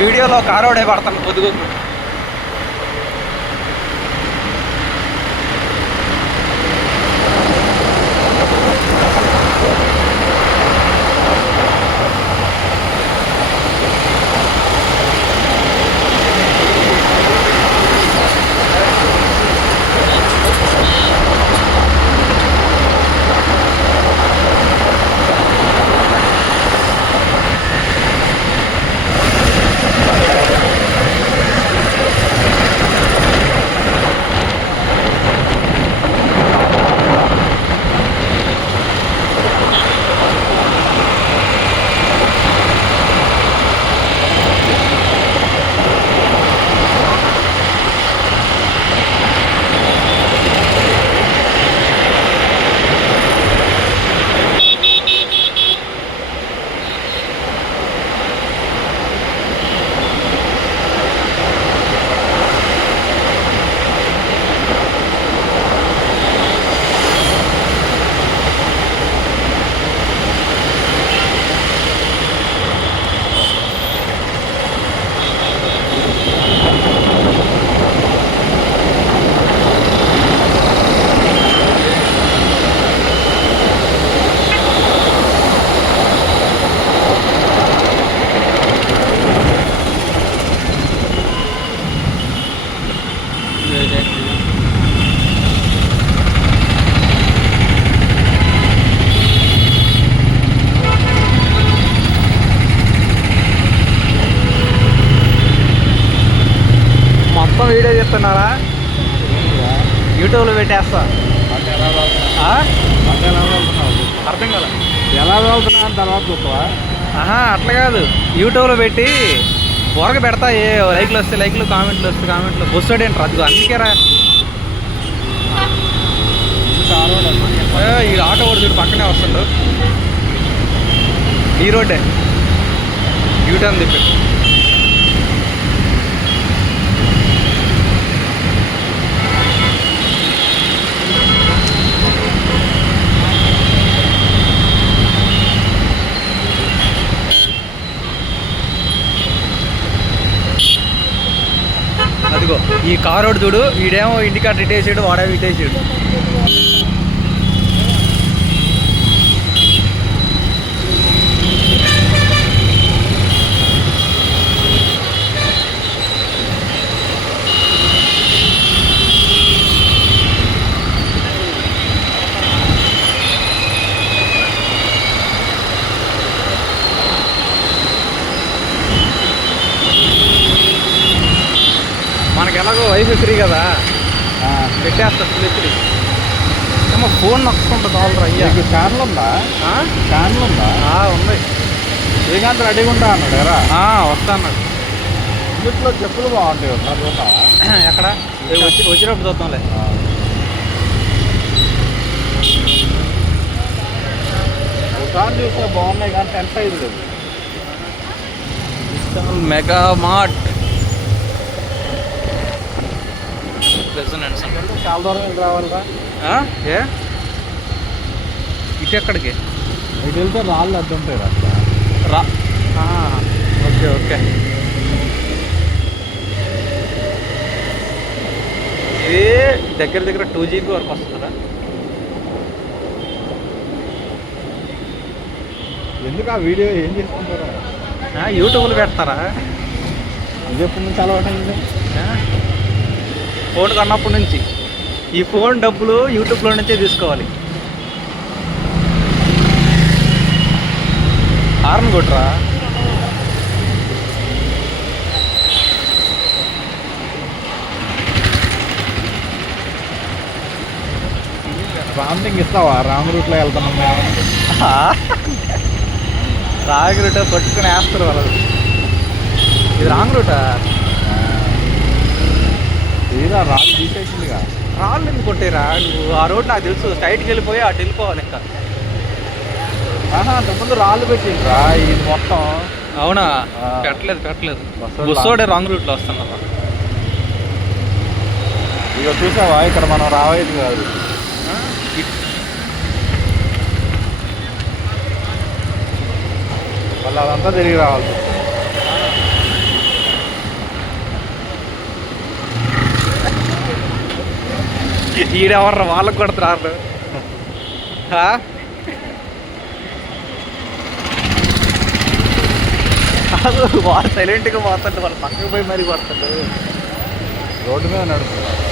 వీడియోలో కారోడే పడతాను పొద్దుగు. మొత్తం వీడియో చేస్తున్నారా? యూట్యూబ్లో పెట్టేస్తా. అర్థం కదా ఎలా వెళ్తున్నా తర్వాత చూస్తావా? అట్లా కాదు, యూట్యూబ్లో పెట్టి ఊరక పెడతా. ఏ లైక్లు వస్తే లైక్లు, కామెంట్లు వస్తే కామెంట్లు. బస్సు ఏంటారు అది అందుకేరా. ఈ ఆటో ఓడి చూడు పక్కనే వస్తుండ్రు. ఈ రోడ్డే యూటర్న్ తిప్పి. అదిగో ఈ కారోడు చూడు, ఈడేమో ఇండికేటర్ ఇటేసాడు, వాడేమో ఇటేసాడు. మనకి ఎలాగో వైఫై ఫ్రీ కదా, పెట్టేస్తా ఫుల్ ఫ్రీ. ఏమో ఫోన్ నొక్కుంటుంది కావాలి. అయ్యా ఛానల్ ఉందా? ఛానల్ ఉందా? ఉంది. శ్రీకాంత్ రెడీగా ఉంటా అన్నాడు ఎరా. వస్తా అన్నాడు. ఇంట్లో చెప్పులు బాగుంటాయి ఒకసారి చూద్దామా? ఎక్కడ వచ్చినప్పుడు చూద్దాంలే. ఒకసారి చూస్తే బాగున్నాయి కానీ 10 సైజు లేదు. మెగా మార్ట్ చాలా దూరం వెళ్ళి రావాలిరా. ఏ ఇటు ఎక్కడికి? ఇటు వెళ్తే రాళ్ళు అడ్డుంటాయి అట్లా రా. Okay okay. ఇది దగ్గర దగ్గర 2 GB వరకు వస్తుందా? ఎందుకు ఆ వీడియో ఏం చేసుకుంటారా? యూట్యూబ్లో పెడతారా? ఇది ఎప్పటి నుంచి అలవాటు అయింది? ఫోన్ కొన్నప్పటి నుంచి. ఈ ఫోన్ డబ్బులు యూట్యూబ్లో నుంచే తీసుకోవాలి. హార్న్ కొట్టరా. ప్రాంతింగ్ ఇస్తావా? రాంగ్ రూట్లో వెళ్తున్నాం మేము. రాంగ్ రూట్ పట్టుకుని వేస్తారు వాళ్ళు. ఇది రాంగ్ రూటా? ఏదా రాళ్ళు తీసేసిందిగా. రాళ్ళు ఎందుకు కొట్టేరా నువ్వు? ఆ రోడ్ నాకు తెలుసు, స్ట్రైట్కి వెళ్ళిపోయి అటు వెళ్ళిపోవాలి ఇంకా. అంతకుముందు రాళ్ళు పెట్టిండ్రా ఇది మొత్తం. అవునా? పెట్టలేదు. బస్సోడే రాంగ్ రూట్లో వస్తున్నా. ఇక చూసావా ఇక్కడ మనం రావేది కాదు. మళ్ళీ అదంతా తిరిగి రావాలి. ఈడెవర్రా వాళ్ళకి కొడుతున్నారు. సైలెంట్గా పోతుంటే వాళ్ళు పక్కకు పోయి మరీ కొడుతుంటారు. రోడ్డు మీద నడుపుతున్నారు.